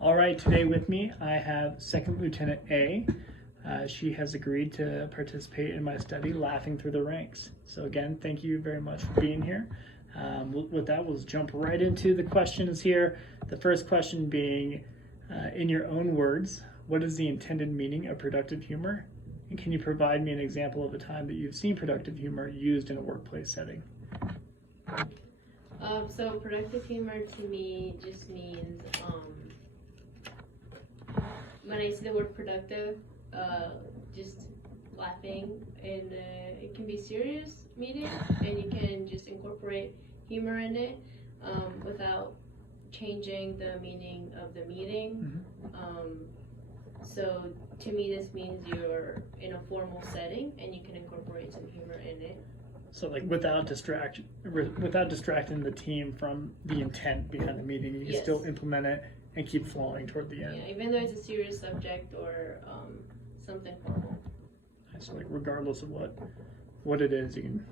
All right, today with me I have Second Lieutenant A. She has agreed to participate in my study, Laughing Through the Ranks. So again, thank you very much for being here. With that, we'll jump right into the questions here. The first question being, in your own words, what is the intended meaning of productive humor? And can you provide me an example of a time that you've seen productive humor used in a workplace setting? So productive humor to me just means when I see the word productive, just laughing, and it can be serious meaning, and you can just incorporate humor in it without changing the meaning of the meeting. So to me, this means you're in a formal setting and you can incorporate some humor in it. So like without distracting the team from the intent behind the meeting, you can Yes. still implement it and keep flowing toward the end. Yeah, even though it's a serious subject or something formal. So like regardless of what it is, you can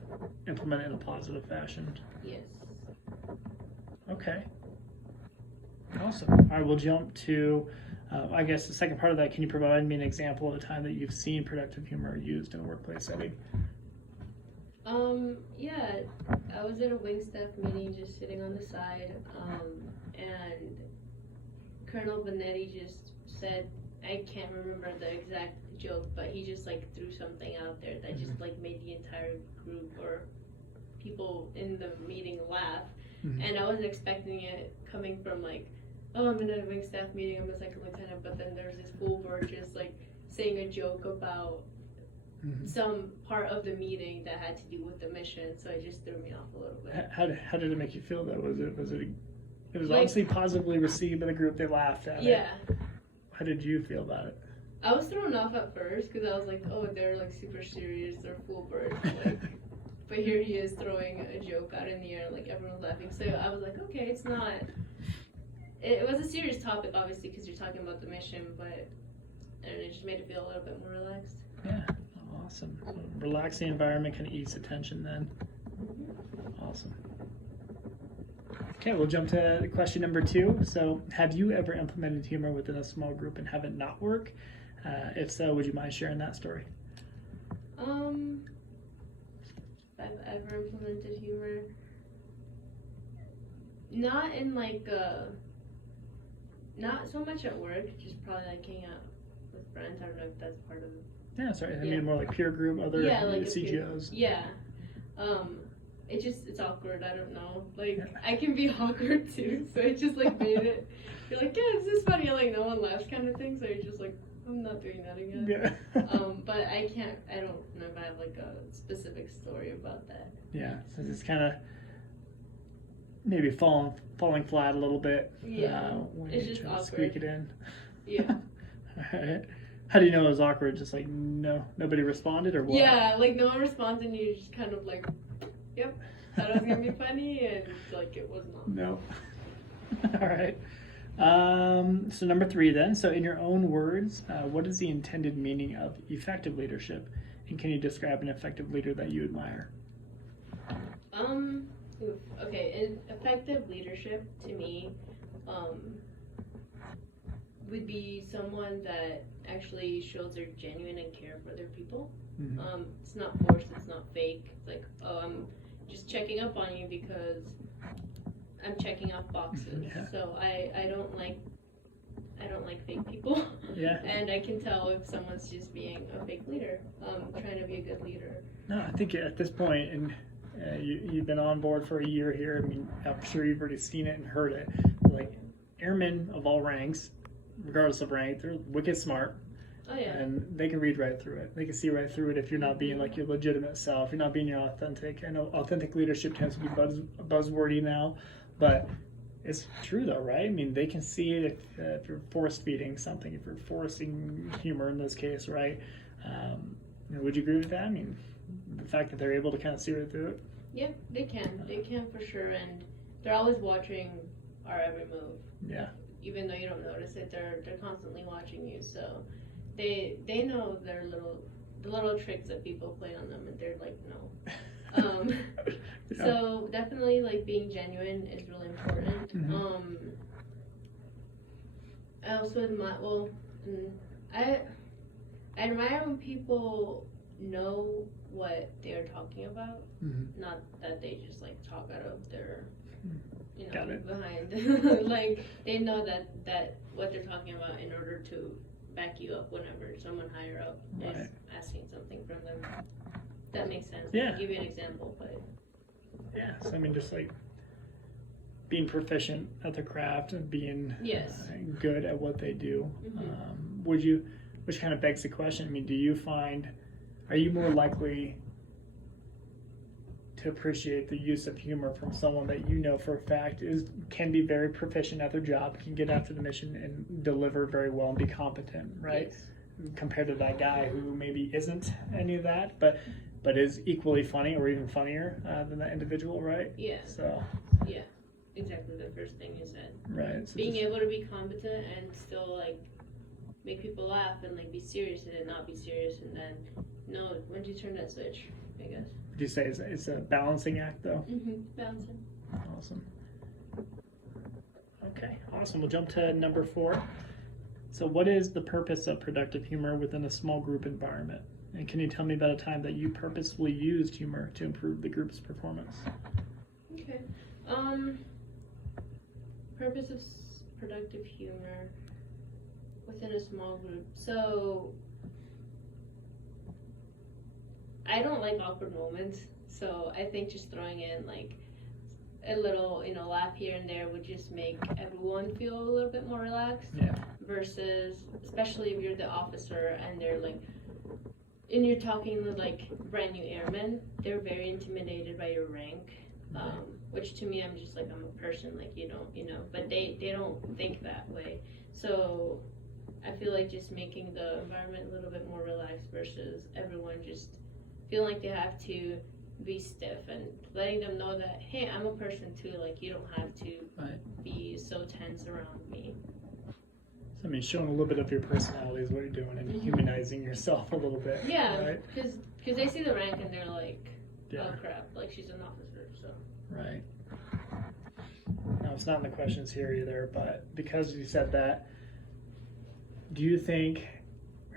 implement it in a positive fashion. Yes. Okay. Awesome. All right, we'll jump to, I guess the second part of that. Can you provide me an example of a time that you've seen productive humor used in a workplace setting? Yeah, I was at a wing staff meeting just sitting on the side, and Colonel Benetti just said, I can't remember the exact joke, but he just like threw something out there that just like made the entire group or people in the meeting laugh. And I wasn't expecting it coming from like, oh, I'm in a wing staff meeting, I'm a second lieutenant, but then there's this full board just like saying a joke about some part of the meeting that had to do with the mission, so it just threw me off a little bit. How did it make you feel though? It was like, obviously positively received by the group. They laughed at it. Yeah. How did you feel about it? I was thrown off at first because I was like, oh, they're like super serious, they're full birds, like, but here he is throwing a joke out in the air, like everyone's laughing. So I was like, okay, it's not. It was a serious topic, obviously, because you're talking about the mission, but and it just made it feel a little bit more relaxed. Yeah. Awesome. So relaxing environment can ease the tension then. Awesome. Okay, we'll jump to question number 2. So, have you ever implemented humor within a small group and have it not work? If so, would you mind sharing that story? If I've ever implemented humor, not in like not so much at work, just probably like hanging out with friends. I don't know if that's part of it. Yeah, sorry. I Yeah. mean more like peer group, other like CGOs. Yeah. It's awkward, I don't know. Like, I can be awkward too, so it just like made it, you're like, yeah, this is funny, and like no one laughs kind of thing, so you're just like, I'm not doing that again. Yeah. But I don't know if I have like a specific story about that. Yeah, so it's kind of maybe falling flat a little bit. Yeah, when it's you just try to awkward. squeak it in. Yeah. Alright. How do you know it was awkward? Just like nobody responded or what? Yeah, like no one responds and you just kind of like, yep, thought it was gonna be funny and like it was not. No. All right. So number 3 then. So in your own words, what is the intended meaning of effective leadership? And can you describe an effective leader that you admire? Okay, effective leadership to me would be someone that actually shows they're genuine and care for their people. It's not forced, it's not fake. It's like, oh, I'm just checking up on you because I'm checking off boxes. Yeah. So I don't like fake people. Yeah. And I can tell if someone's just being a fake leader, trying to be a good leader. No, I think at this point, and you've been on board for a year here. I mean, I'm sure you've already seen it and heard it. Like airmen of all ranks, regardless of rank, they're wicked smart. Oh yeah. And they can read right through it. They can see right through it if you're not being like your legitimate self. You're not being your authentic. I know authentic leadership tends to be buzzwordy now, but it's true though, right? I mean, they can see it if you're force feeding something, if you're forcing humor in this case, right? Would you agree with that? I mean, the fact that they're able to kind of see right through it. Yeah, they can. They can for sure, and they're always watching our every move. Yeah. Even though you don't notice it, they're constantly watching you. So they know the little tricks that people play on them, and they're like, no. Yeah. So definitely like being genuine is really important. I also admire, I admire when people know what they're talking about, not that they just like talk out of their, Got it. behind. Like they know that what they're talking about in order to back you up whenever someone higher up is asking something from them. That makes sense. Yeah. I'll give you an example, but Yeah, so I mean, just like being proficient at the craft and being good at what they do. Which kind of begs the question, I mean, are you more likely to appreciate the use of humor from someone that you know for a fact can be very proficient at their job, can get after the mission and deliver very well and be competent, right? Yes. Compared to that guy who maybe isn't any of that, but is equally funny or even funnier than that individual, right? Yeah. So. Yeah, exactly the first thing you said. Right. So being able to be competent and still like make people laugh and like be serious and then not be serious and then when do you turn that switch? I guess. Would you say it's a balancing act though? Balancing. Awesome. Okay, awesome. We'll jump to number 4. So what is the purpose of productive humor within a small group environment? And can you tell me about a time that you purposefully used humor to improve the group's performance? Okay. Purpose of productive humor within a small group. So I don't like awkward moments, so I think just throwing in like a little, laugh here and there would just make everyone feel a little bit more relaxed. Yeah. Versus, especially if you're the officer and they're like, and you're talking with like brand new airmen, they're very intimidated by your rank. Which to me, I'm just like, I'm a person, like but they don't think that way. So I feel like just making the environment a little bit more relaxed versus everyone just feeling like they have to be stiff and letting them know that, hey, I'm a person too, like you don't have to be so tense around me. So I mean, showing a little bit of your personality is what you're doing and humanizing yourself a little bit. Yeah, because they see the rank and they're like, oh crap, like she's an officer, so. Right. Now, it's not in the questions here either, but because you said that, do you think,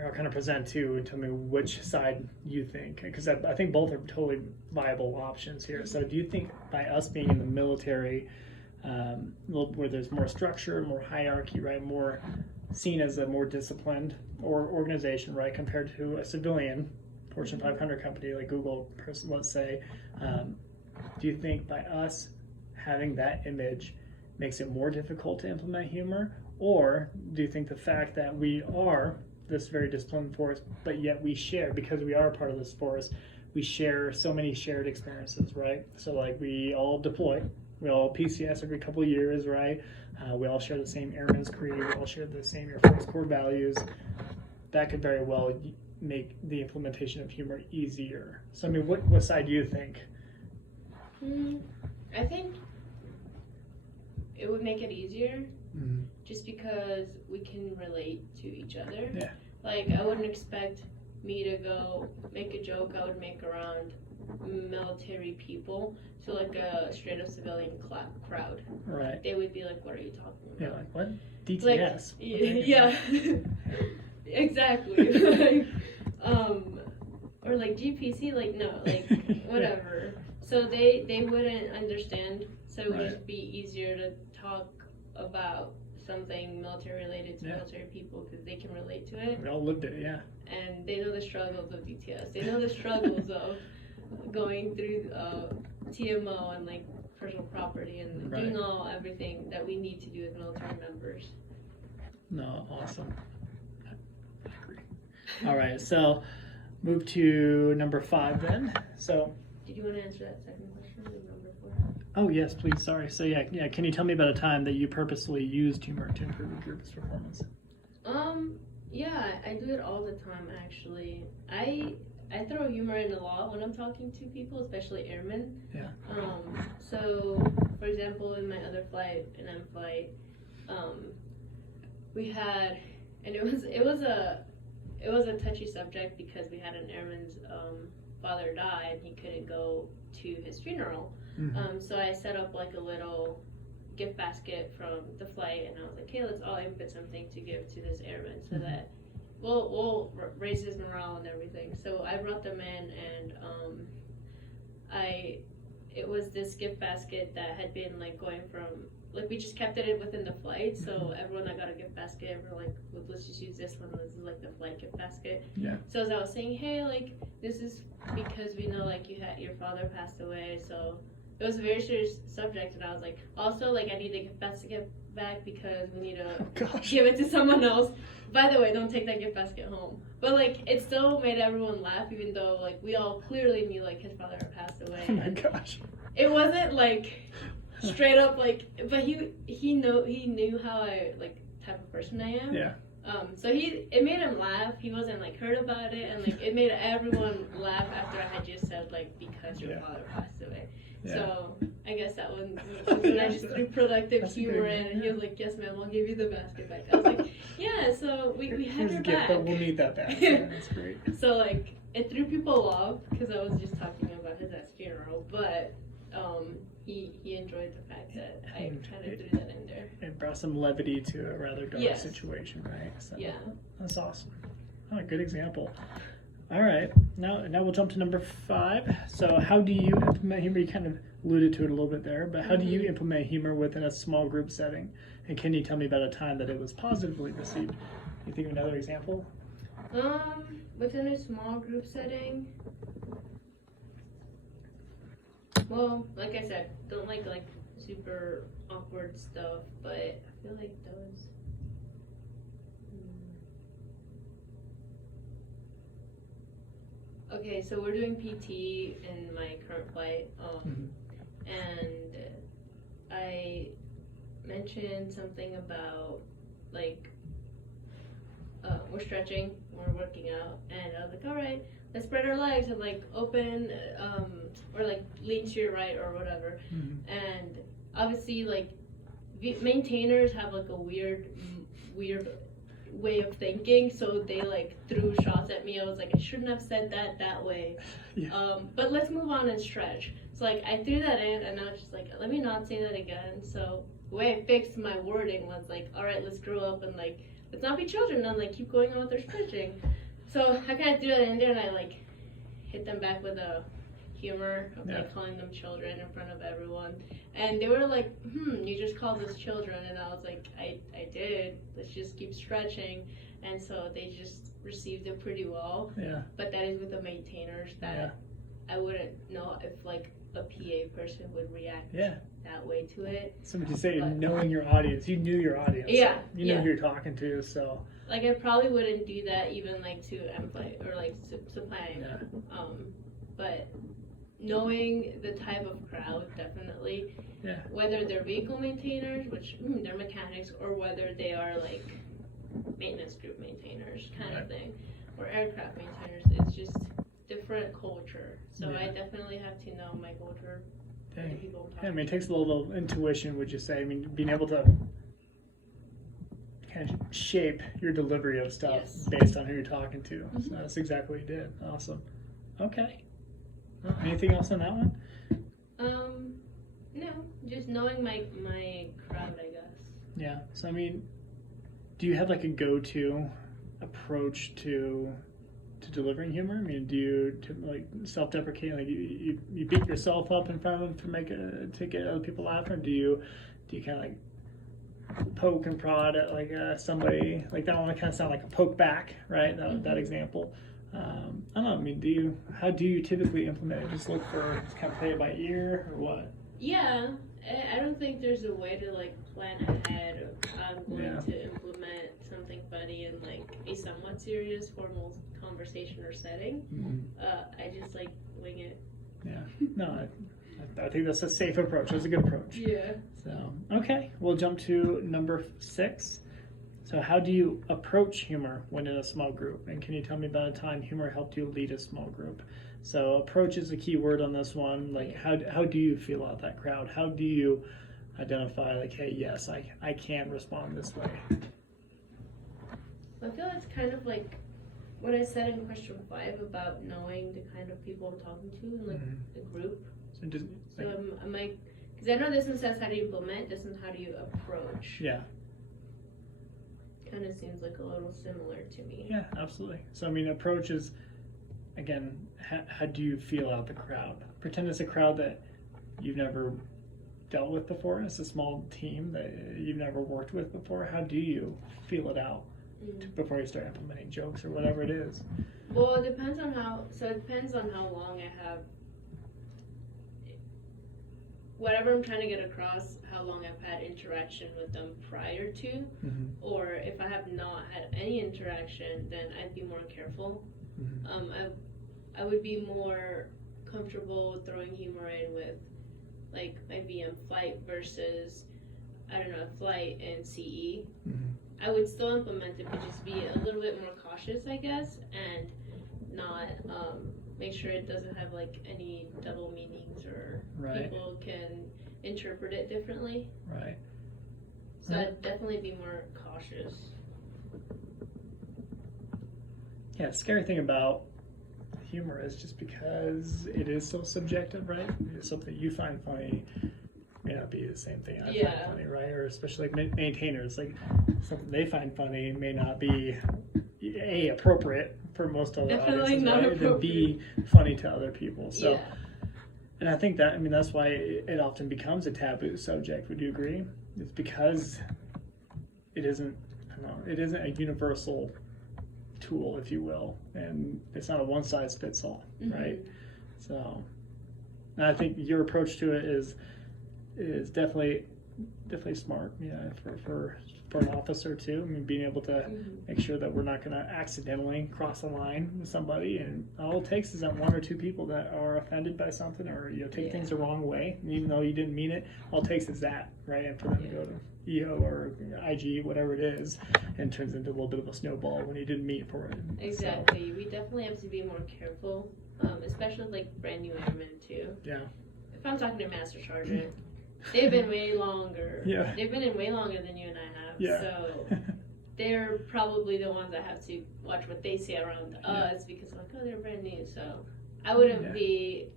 I'll kind of present too and tell me which side you think, because I think both are totally viable options here. So do you think by us being in the military, where there's more structure, more hierarchy, right, more seen as a more disciplined organization, right, compared to a civilian Fortune 500 company like Google, let's say, do you think by us having that image makes it more difficult to implement humor? Or do you think the fact that we are this very disciplined force, but yet we share, because we are a part of this force, we share so many shared experiences, right? So like we all deploy, we all PCS every couple of years, right? We all share the same Airman's Creed, we all share the same Air Force core values. That could very well make the implementation of humor easier. So I mean, what side do you think? I think it would make it easier just because we can relate to each other. Yeah. Like, I wouldn't expect me to go make a joke I would make around military people to like a straight up civilian crowd. Right. They would be like, what are you talking about? Yeah, like what? DTS. Like, yeah. Exactly. Or like GPC, like no, like whatever. So they wouldn't understand. So it would just be easier to talk about something military related to military people because they can relate to it. We all lived it, yeah. And they know the struggles of DTS. They know the struggles of going through TMO and like personal property and doing everything that we need to do as military members. No, awesome. I agree. All right, so move to number 5 then. So. Did you want to answer that second question, number 4? Oh yes, please. Sorry. So yeah. Can you tell me about a time that you purposely used humor to improve the group's performance? Yeah, I do it all the time actually. I throw humor in a lot when I'm talking to people, especially airmen. Yeah. So for example, in my other flight, in M flight, we had, and it was a touchy subject because we had an airman's father die and he couldn't go to his funeral. So I set up like a little gift basket from the flight, and I was like, hey, let's all input something to give to this airman so that we'll raise his morale and everything. So I brought them in, and it was this gift basket that had been like going from, like, we just kept it within the flight, so everyone that got a gift basket, we're like, well, let's just use this one. This is like the flight gift basket. Yeah. So as I was saying, hey, like, this is because we know, like, your father passed away, so it was a very serious subject, and I was like, also, like, I need the gift basket back because we need to give it to someone else. By the way, don't take that gift basket home. But, like, it still made everyone laugh, even though, like, we all clearly knew, like, his father had passed away. Oh my gosh. It wasn't, like, straight up, like, but he knew how I, like, type of person I am. Yeah. So it made him laugh. He wasn't, like, hurt about it, and, like, it made everyone laugh after I had just said, like, because your father passed away. Yeah. So I guess that one was when I just threw productive humor in, and he was like, yes, ma'am, I'll give you the basket back. I was like, yeah, so we had your back. But we'll need that back. Yeah, that's great. So, like, it threw people off because I was just talking about his funeral, but he enjoyed the fact that I kind of threw that in there. It brought some levity to a rather dark situation, right? So, yeah. That's awesome. Oh, good example. All right, now we'll jump to number 5. So how do you implement humor? You kind of alluded to it a little bit there, but how do you implement humor within a small group setting? And can you tell me about a time that it was positively received? You think of another example? Within a small group setting, well, like I said, don't like super awkward stuff, but I feel like those. Okay, so we're doing PT in my current flight, and I mentioned something about, like, we're stretching, we're working out, and I was like, all right, let's spread our legs and, like, open, or, like, lean to your right or whatever. And obviously, like, maintainers have, like, a weird way of thinking, so they, like, threw shots at me. I was like, I shouldn't have said that way. But let's move on and stretch. So, like, I threw that in, and I was just like, let me not say that again. So the way I fixed my wording was like, all right, let's grow up and, like, let's not be children and, like, keep going on with our stretching. So I kind of threw that in there, and I, like, hit them back with a humor of, like, calling them children in front of everyone. And they were like, you just called us children. And I was like, I did. Let's just keep stretching. And so they just received it pretty well. Yeah. But that is with the maintainers that I wouldn't know if, like, a PA person would react that way to it. Somebody say knowing your audience. You knew your audience. Yeah. You know who you're talking to, so. Like, I probably wouldn't do that even, like, to employ or, like, supplying. But knowing the type of crowd, definitely. Yeah. Whether they're vehicle maintainers, which they're mechanics, or whether they are, like, maintenance group maintainers kind of thing, or aircraft maintainers, it's just different culture. So I definitely have to know my culture. People I mean, it takes a little intuition, would you say? I mean, being able to kind of shape your delivery of stuff based on who you're talking to. So that's exactly what you did. Awesome. Okay. Anything else on that one? No, just knowing my crowd, I guess. Yeah. So I mean, do you have like a go-to approach to delivering humor? I mean, do you like self-deprecate, like you beat yourself up in front of them to get other people laughing, or do you kind of like poke and prod at like somebody, like that one kind of sound like a poke back, right? That example. I don't know. I mean, how do you typically implement it? Just look for, just kind of play it by ear, or what? Yeah, I don't think there's a way to like plan ahead of how I'm going to implement something funny in like a somewhat serious formal conversation or setting. I just like wing it. Yeah. No, I think that's a safe approach. That's a good approach. Yeah. So, okay, we'll jump to number 6. So how do you approach humor when in a small group? And can you tell me about a time humor helped you lead a small group? So approach is a key word on this one. Like, how do you feel about that crowd? How do you identify, like, hey, yes, I can respond this way? I feel it's kind of like what I said in question 5 about knowing the kind of people I'm talking to in like a group. So I might Because I know this one says how do you implement, this one how do you approach. Yeah. Kind of seems like a little similar to me. Yeah, absolutely. So, I mean, approach is, again, how do you feel out the crowd? Pretend it's a crowd that you've never dealt with before. It's a small team that you've never worked with before. How do you feel it out before you start implementing jokes or whatever it is? Well, it depends on how long I have, whatever I'm trying to get across, how long I've had interaction with them prior to, Mm-hmm. or if I have not had any interaction, then I'd be more careful. Mm-hmm. I would be more comfortable throwing humor in with, like, my VM flight versus, I don't know, flight and CE. Mm-hmm. I would still implement it, but just be a little bit more cautious, I guess, and not make sure it doesn't have like any double meanings or Right. people can interpret it differently. Right. So I'd definitely be more cautious. Yeah, the scary thing about humor is just because it is so subjective, right? Something you find funny may not be the same thing I find funny, right? Or especially like maintainers, like something they find funny may not be A, appropriate for most other Definitely audiences, not right? And then appropriate. B, funny to other people. So, Yeah. and I think that, I mean, that's why it often becomes a taboo subject. Would you agree? It's because it isn't, I don't know, it isn't a universal tool, if you will, and it's not a one size fits all, right? So, and I think your approach to it is definitely smart, yeah, for an officer too. I mean, being able to make sure that we're not going to accidentally cross the line with somebody, and all it takes is that one or two people that are offended by something or take things the wrong way, and even though you didn't mean it, all it takes is that, right? And for them to go to EO or IG, whatever it is, and turns into a little bit of a snowball when you didn't mean for it. Exactly. So, we definitely have to be more careful, especially with, like, brand new airmen too. Yeah. If I'm talking to Master Sergeant, they've been way longer. Yeah. They've been in way longer than you and I have. Yeah. So they're probably the ones that have to watch what they say around us because like, oh, they're brand new. So I would be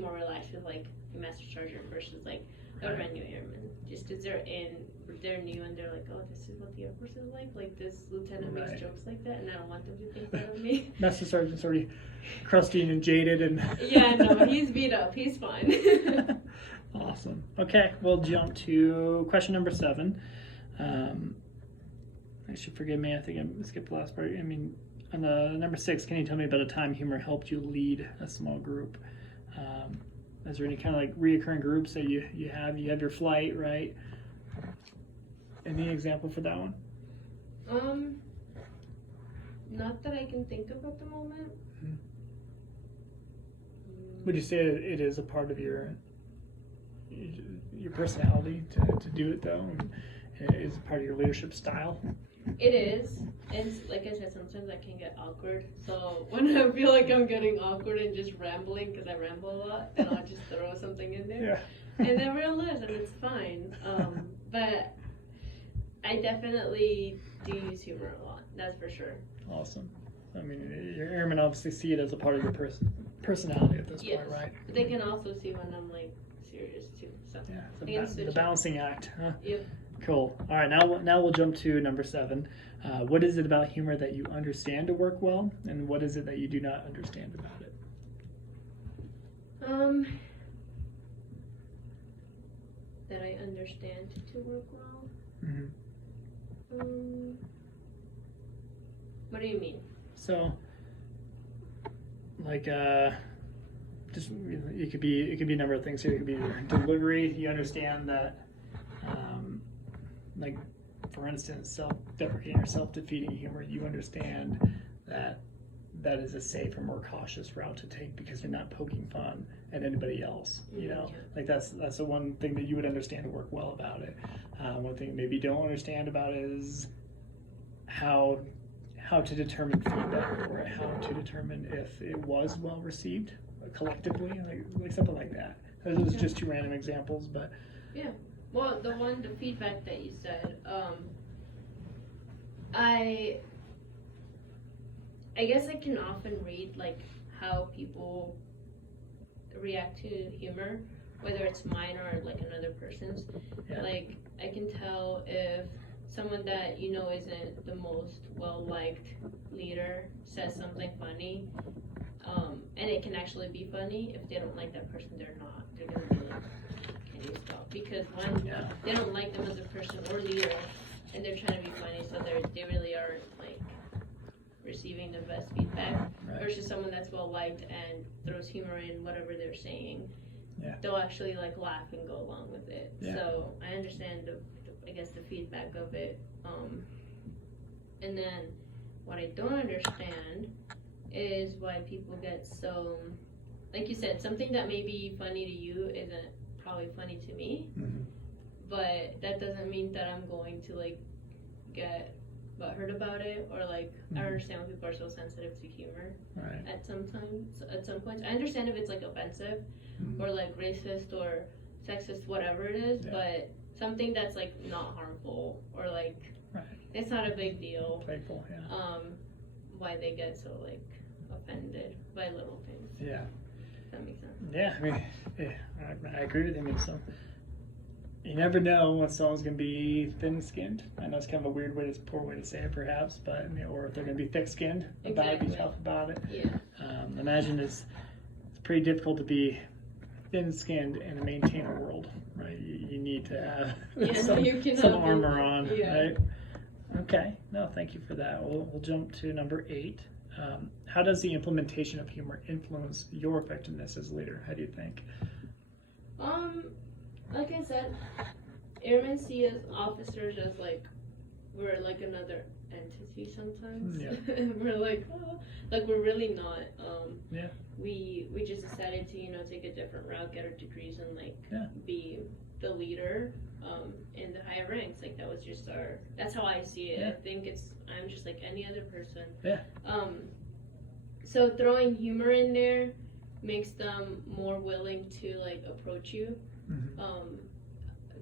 more relaxed with like a Master Sergeant versus like a brand new airman. Just because they're new and they're like, oh, this is what the Air Force is like this lieutenant makes jokes like that, and I don't want them to think that of me. Master Sergeant's already crusty and jaded and Yeah, no, he's beat up. He's fine. Awesome. Okay, we'll jump to question number 7. Actually, forgive me, I think I skipped the last part. I mean, on the number 6, can you tell me about a time humor helped you lead a small group? Is there any kind of like reoccurring groups that you have? You have your flight, right? Any example for that one? Not that I can think of at the moment. Would you say it is a part of your personality to do it though? And is it part of your leadership style? It is. And like I said, sometimes I can get awkward. So when I feel like I'm getting awkward and just rambling, because I ramble a lot, then I'll just throw something in there. Yeah. And then realize that it's fine. But I definitely do use humor a lot. That's for sure. Awesome. I mean, your airmen obviously see it as a part of your personality at this point, right? But they can also see when I'm like serious too. So yeah, the balancing act. Huh? Yep. Cool. All right, now we'll jump to number 7. What is it about humor that you understand to work well, and what is it that you do not understand about it? That I understand to work well. Mm-hmm. What do you mean? So, like, just it could be a number of things here. It could be your delivery. You understand that, like, for instance, self-deprecating or self-defeating humor. You understand that is a safer, more cautious route to take because you're not poking fun at anybody else. You know, like that's the one thing that you would understand to work well about it. One thing maybe you don't understand about it is how to determine feedback or how to determine if it was well received collectively, like something like that. Those are just 2 random examples, but yeah. Well, the feedback that you said, I guess I can often read like how people react to humor, whether it's mine or like another person's. Yeah. Like I can tell if someone that you know isn't the most well-liked leader says something funny, and it can actually be funny. If they don't like that person, they're gonna be like, can you stop? Because one, Yeah. they don't like them as a person or leader, and they're trying to be funny, so they really aren't like receiving the best feedback. Right. Versus someone that's well-liked and throws humor in whatever they're saying. Yeah. They'll actually like laugh and go along with it. Yeah. So I understand I guess the feedback of it. And then what I don't understand is why people get so, like you said, something that may be funny to you isn't probably funny to me. Mm-hmm. But that doesn't mean that I'm going to like get butthurt about it, or like I don't understand why people are so sensitive to humor. Right. At some points, I understand if it's like offensive or like racist or sexist, whatever it is, Yeah. but something that's like not harmful or like Right. it's not a big deal. Playful. Yeah. Why they get so like offended by little things. Yeah. If that makes sense. Yeah. I mean, I agree with you. I mean, so you never know when someone's gonna be thin-skinned. I know it's kind of a weird way, poor way to say it, perhaps, but or if they're gonna be thick-skinned about it, be Exactly. tough about it. Yeah. Imagine it's pretty difficult to be thin-skinned and maintain a world, right? You need to have some armor on, yeah. right? Okay. No, thank you for that. We'll jump to number 8. How does the implementation of humor influence your effectiveness as a leader? How do you think? Like I said, airmen see us officers as like we're like another entity sometimes. Yeah. We're like, oh, like we're really not. Yeah. We just decided to take a different route, get our degrees, and like Yeah. be the leader in the higher ranks. Like that was just that's how I see it. Yeah. I think I'm just like any other person. Yeah. So throwing humor in there makes them more willing to like approach you. Mm-hmm.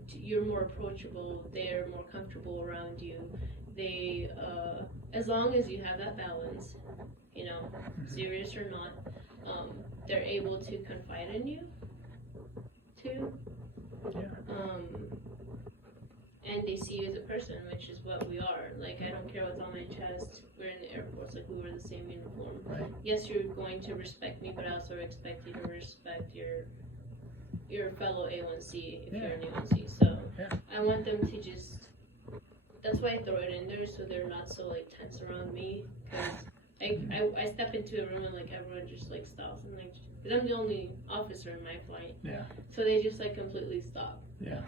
You're more approachable. They're more comfortable around you. They, as long as you have that balance, serious or not, they're able to confide in you too. Yeah. And they see you as a person, which is what we are. Like, I don't care what's on my chest. We're in the Air Force, like, we wear the same uniform. Right. Yes, you're going to respect me, but I also expect you to respect your fellow A1C if you're an A1C. So, Yeah. I want them to just, that's why I throw it in there, so they're not so, like, tense around me. Because I step into a room and, like, everyone just, like, stops. And, like, because I'm the only officer in my flight. Yeah. So they just, like, completely stop. Yeah.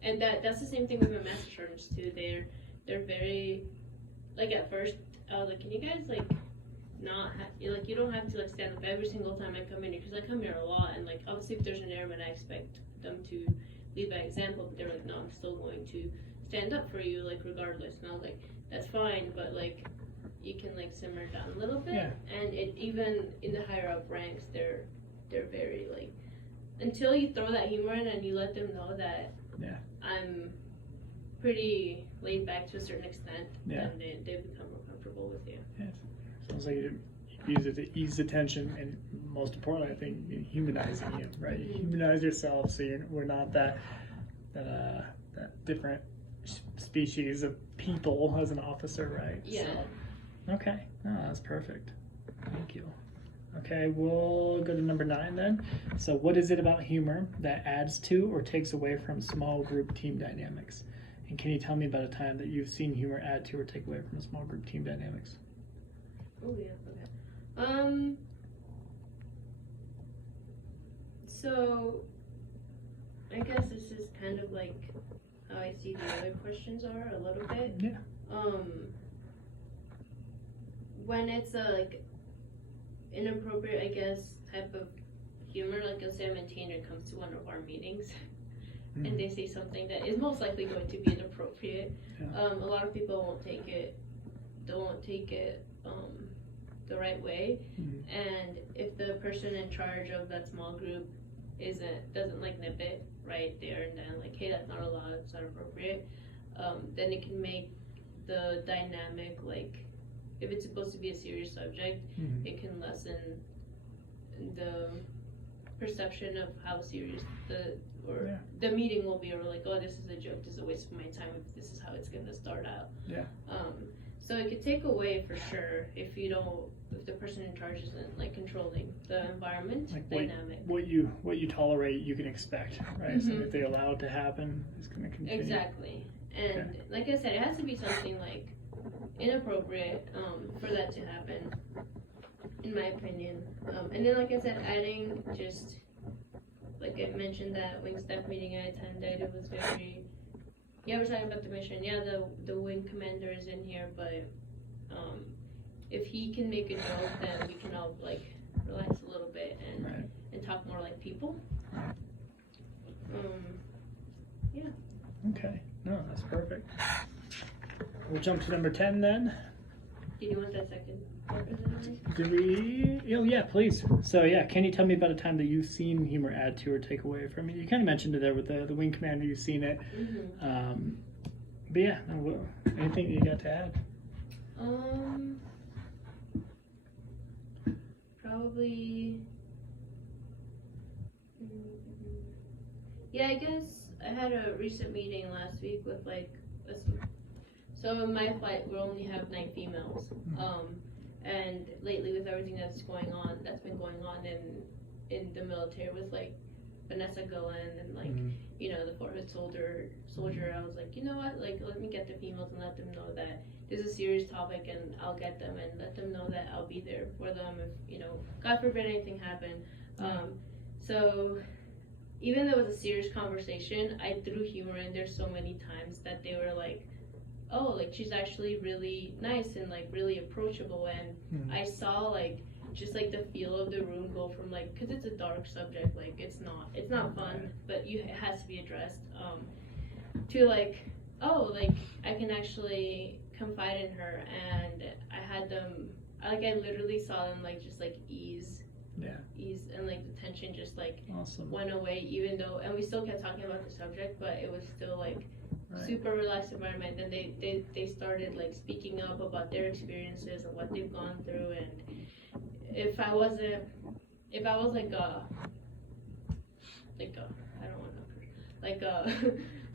And that's the same thing with my master sergeants too. They're very, like, at first I was like, can you guys like not you don't have to like stand up every single time I come in here, because I come here a lot, and like obviously if there's an airman I expect them to lead by example, but they're like, no, I'm still going to stand up for you like regardless. And I was like, that's fine, but like you can like simmer down a little bit. Yeah. And it even in the higher up ranks they're very like, until you throw that humor in and you let them know that I'm pretty laid back to a certain extent, Yeah. and they become more comfortable with you. Yes. Sounds like you use it to ease the tension, and most importantly, I think humanizing you, right? You humanize yourself, so we're not that different species of people as an officer, right? Yeah. So, okay. No, that's perfect. Thank you. Okay, we'll go to number 9 then. So what is it about humor that adds to or takes away from small group team dynamics? And can you tell me about a time that you've seen humor add to or take away from a small group team dynamics? Oh yeah, okay. So I guess this is kind of like how I see the other questions are a little bit. Yeah. When it's like inappropriate, I guess, type of humor, like let's say a maintainer comes to one of our meetings and they say something that is most likely going to be inappropriate. Yeah. A lot of people won't take it the right way. And if the person in charge of that small group doesn't like nip it right there and then, like, hey, that's not allowed, it's not appropriate, then it can make the dynamic, like, if it's supposed to be a serious subject, it can lessen perception of how serious Yeah. the meeting will be, or like, oh, this is a joke, this is a waste of my time if this is how it's gonna start out. Yeah. So it could take away for sure if the person in charge isn't like controlling the environment Like dynamic. what you tolerate, you can expect, right? So if they allow it to happen, it's going to continue. Exactly. And like I said, it has to be something like inappropriate for that to happen, in my opinion. And then, like I said, adding just like I mentioned that wing staff meeting I attended, it was very. Yeah, we're talking about the mission. Yeah, the wing commander is in here, but if he can make a joke, then we can all like relax a little bit and talk more like people. Yeah. Okay. No, that's perfect. We'll jump to number 10 then. Did you want that second representative? Do we? Oh yeah, please. So yeah, can you tell me about a time that you've seen humor add to or take away from it? You kind of mentioned it there with the wing commander. You've seen it. But yeah, anything that you got to add? Probably. Yeah, I guess I had a recent meeting last week with like so in my flight we only have 9 females. And lately with everything that's been going on in the military with like Vanessa Gillen and like the Fort Hood soldier, I was like, you know what, like let me get the females and let them know that this is a serious topic, and I'll get them and let them know that I'll be there for them if God forbid anything happened. So even though it was a serious conversation, I threw humor in there so many times that they were like, oh, like she's actually really nice and like really approachable, and I saw like just like the feel of the room go from like, because it's a dark subject, like it's not fun, but it has to be addressed, to like, oh, like I can actually confide in her, and I had them, I literally saw them like just like ease, and like the tension just like went away, even though, and we still kept talking about the subject, but it was still like super relaxed environment. Then they started like speaking up about their experiences and what they've gone through, and if I was like a I don't want to like a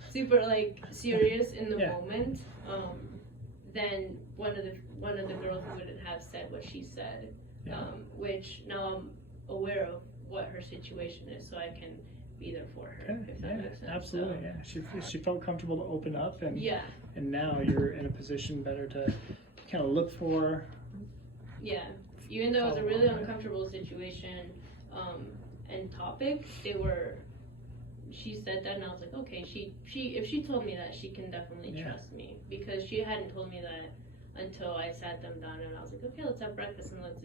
super like serious in the moment, then one of the girls wouldn't have said what she said, which now I'm aware of what her situation is, so I can be there for her. If that makes sense. Absolutely. So, she felt comfortable to open up, and and now you're in a position better to kind of look for. Yeah, even though it was a really uncomfortable situation and topic, she said that, and I was like, okay, if she told me that, she can definitely trust me, because she hadn't told me that until I sat them down and I was like, okay, let's have breakfast and let's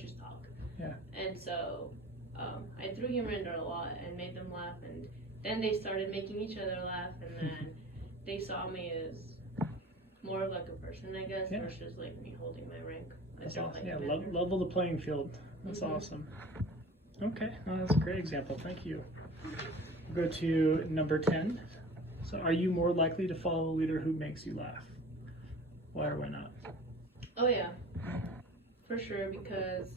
just talk. Yeah. And so I threw humor in there a lot and made them laugh, and then they started making each other laugh, and then they saw me as more of like a person, I guess, versus like me holding my rank. That's awesome. Level the playing field. That's awesome. Okay, that's a great example. Thank you. We'll go to number 10. So, are you more likely to follow a leader who makes you laugh? Why or why not? Oh yeah, for sure, because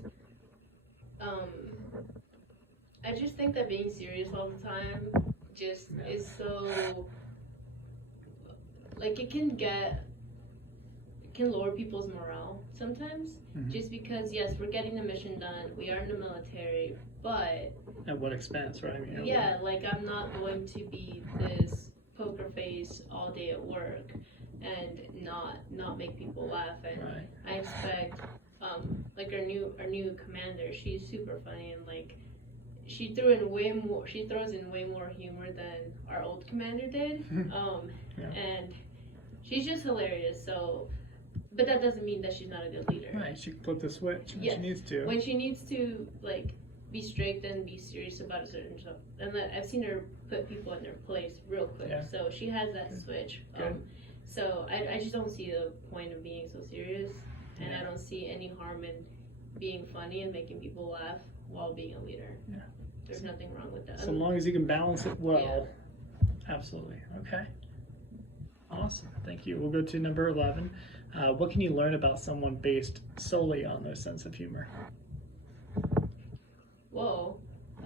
I just think that being serious all the time just is so, like, it can lower people's morale sometimes, just because, yes, we're getting the mission done, we are in the military, but at what expense, right? I mean, like, I'm not going to be this poker face all day at work and not make people laugh, and I expect like our new commander, she's super funny, and like she throws in way more humor than our old commander did, and she's just hilarious. So, but that doesn't mean that she's not a good leader. Right, she can flip the switch when she needs to. When she needs to, like, be strict and be serious about a certain stuff. And I've seen her put people in their place real quick. So she has that switch. So I just don't see the point of being so serious, and I don't see any harm in being funny and making people laugh while being a leader. There's nothing wrong with that. So long as you can balance it well. Absolutely. Okay. Awesome. Thank you. We'll go to number 11. What can you learn about someone based solely on their sense of humor? Whoa.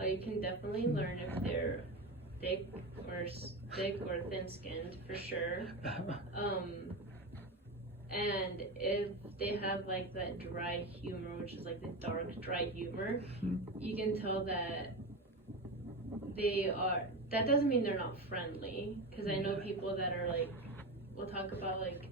You can definitely learn if they're thick or thin-skinned, for sure. And if they have like that dry humor, which is like the dark, dry humor, you can tell that they are. That doesn't mean they're not friendly, because I know people that are like, will talk about like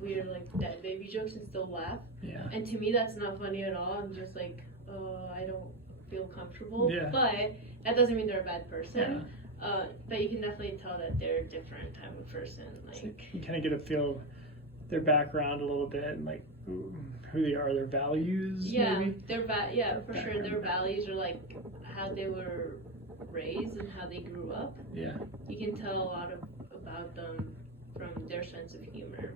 weird like dead baby jokes and still laugh. Yeah. And to me, that's not funny at all. I'm just like, oh, I don't feel comfortable. Yeah. But that doesn't mean they're a bad person. Yeah. But you can definitely tell that they're a different type of person. Like, So you kind of get a feel of their background a little bit and like who they are, their values. yeah, maybe? yeah, for sure. Their Background. values are like how they were raised and how they grew up. Yeah. You can tell a lot about them from their sense of humor.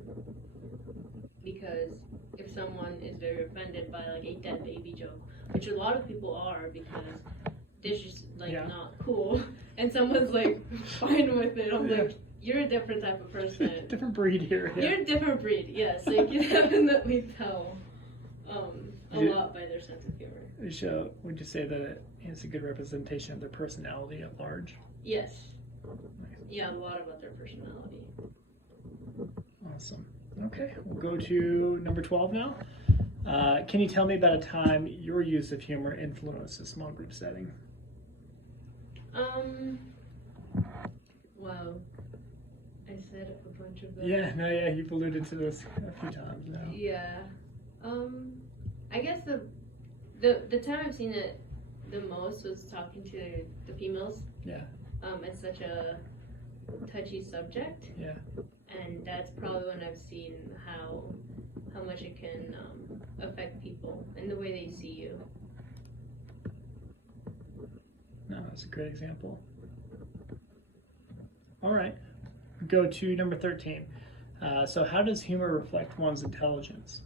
Because if someone is very offended by like a dead baby joke, which a lot of people are, because they're just like not cool, and someone's like fine with it, I'm like, you're a different type of person. Different breed here. Yeah. You're a different breed, yes. So you can definitely tell a lot by their sense of humor. So would you say that it's a good representation of their personality at large? Yes. Nice. Yeah, a lot about their personality. Awesome. Okay, we'll go to number 12 now. Can you tell me about a time your use of humor influenced a small group setting? Well, I said a bunch of them. Yeah, you've alluded to this a few times now. Yeah. I guess the time I've seen it the most was talking to the females. Yeah. It's such a touchy subject. Yeah. And that's probably when I've seen how much it can affect people and the way they see you. No, that's a great example. All right, go to number 13. So how does humor reflect one's intelligence?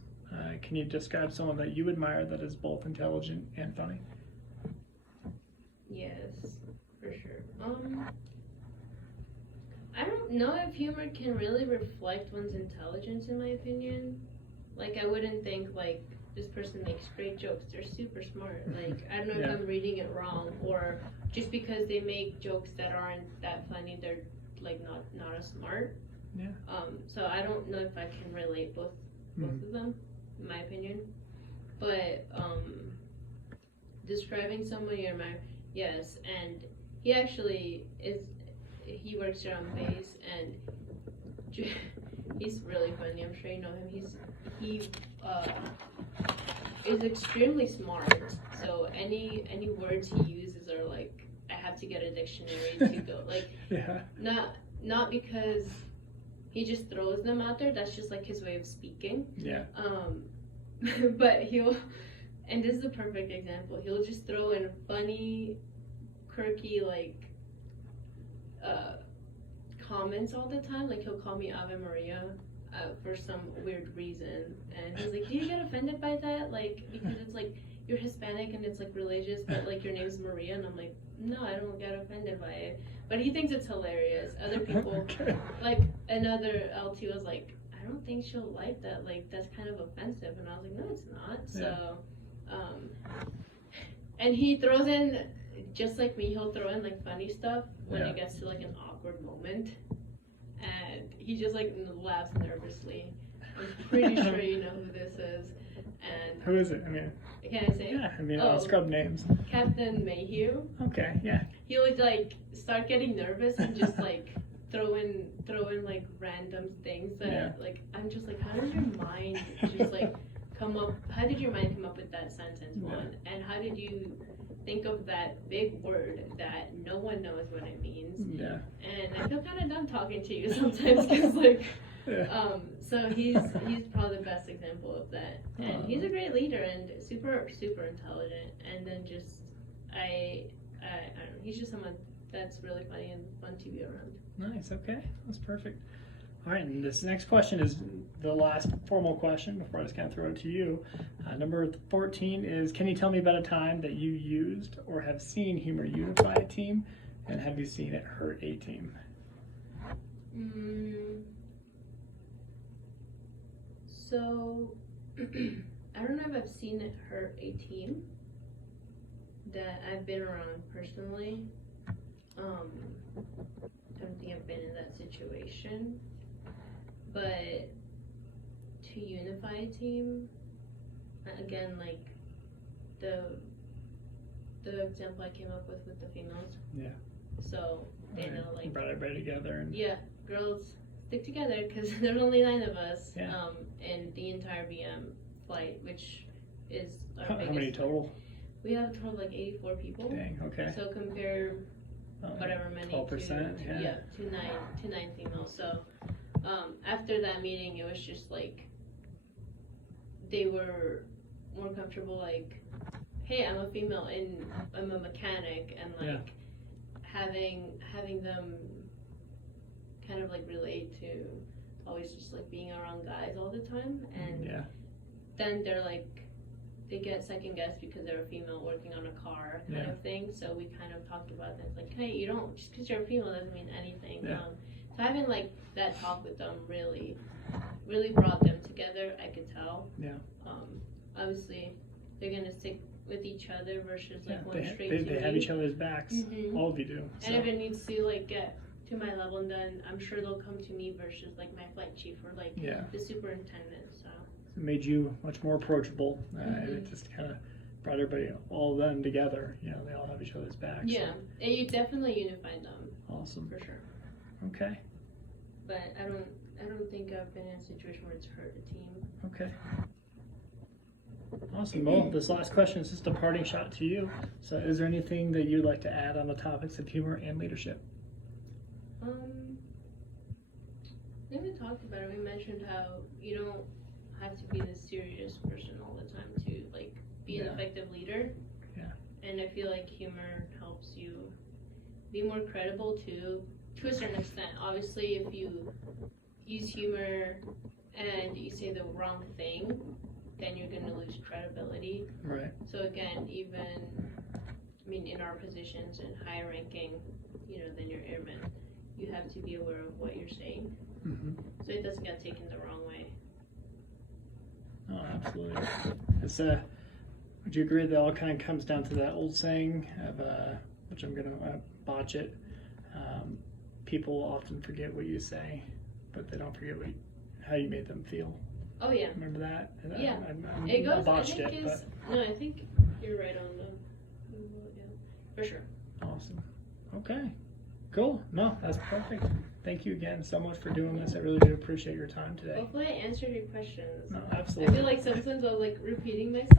Can you describe someone that you admire that is both intelligent and funny? Yes, for sure. I don't know if humor can really reflect one's intelligence, in my opinion. Like, I wouldn't think, like, this person makes great jokes, they're super smart. Like, I don't know if I'm reading it wrong, or just because they make jokes that aren't that funny, they're, like, not as smart. Yeah. So I don't know if I can relate both of them, in my opinion. But, describing someone you admire, yes, and he actually he works here on base, and he's really funny. I'm sure you know him. He is extremely smart. So any words he uses are like, I have to get a dictionary to go. Like, not because he just throws them out there. That's just like his way of speaking. Yeah. But and this is a perfect example. He'll just throw in funny, quirky, like, comments all the time. Like, he'll call me Ave Maria for some weird reason, and he's like, do you get offended by that? Like, because it's like you're Hispanic and it's like religious, but like your name's Maria, and I'm like, no, I don't get offended by it. But he thinks it's hilarious. Other people, like another LT was like, I don't think she'll like that. Like, that's kind of offensive. And I was like, no, it's not. So, and he throws in, just like me, he'll throw in like funny stuff when it gets to like an awkward moment, and he just like laughs nervously. I'm pretty sure you know who this is. And who is it? I mean, can I say? Yeah, I mean, I'll scrub names. Captain Mayhew. Okay, yeah. He would like start getting nervous and just like throw in like random things that like, I'm just like, how did your mind just like come up? How did your mind come up with that sentence? One, and how did you think of that big word that no one knows what it means? Yeah. And I feel kind of dumb talking to you sometimes because like, so he's probably the best example of that. And he's a great leader and super intelligent. And then just I don't know, he's just someone that's really funny and fun to be around. Nice. Okay, that's perfect. All right, and this next question is the last formal question before I just kind of throw it to you. Number 14 is, can you tell me about a time that you used or have seen humor unify a team, and have you seen it hurt a team? So, I don't know if I've seen it hurt a team, that I've been around personally. I don't think I've been in that situation, but to unify a team, again, like the example I came up with the females. Yeah. So they know, like, brought everybody together and yeah, girls stick together because there's only 9 of us. Yeah. In the entire BM flight, which is our how biggest. many total? We have a total of like 84 people. Dang. Okay. So compare whatever many 12%. to nine females. So after that meeting, it was just like they were more comfortable. Like, hey, I'm a female and I'm a mechanic, and like having them kind of like relate to always just like being around guys all the time, and then they're like, they get second guessed because they're a female working on a car kind of thing. So we kind of talked about that. It's like, hey, you don't, just because you're a female doesn't mean anything. So having like that talk with them really brought them together. I could tell. Obviously they're gonna stick with each other versus like one straight to me. They have each other's backs. All of you do. So. And if it needs to like get to my level, then I'm sure they'll come to me versus like my flight chief or like the superintendent. So it made you much more approachable. It just kind of brought everybody, all of them together. You know, they all have each other's backs. Yeah, and you definitely unified them. Awesome. For sure. Okay. But I don't think I've been in a situation where it's hurt a team. Okay. Awesome. Well, this last question is just a parting shot to you. So is there anything that you'd like to add on the topics of humor and leadership? I think we talked about it. We mentioned how you don't have to be this serious person all the time to like be an effective leader. And I feel like humor helps you be more credible to a certain extent. Obviously, if you use humor and you say the wrong thing, then you're going to lose credibility. Right. So again, in our positions and higher ranking, than your airmen, you have to be aware of what you're saying, so it doesn't get taken the wrong way. Oh, absolutely. It's would you agree that all kind of comes down to that old saying of which I'm gonna botch it? People often forget what you say, but they don't forget how you made them feel. Oh yeah. Remember that? Yeah. It goes. I botched it. No, I think you're right on the. Yeah, for sure. Awesome. Okay. Cool. No, that's perfect. Thank you again so much for doing this. I really do appreciate your time today. Hopefully I answered your questions. No, absolutely. I feel like sometimes I was like repeating myself.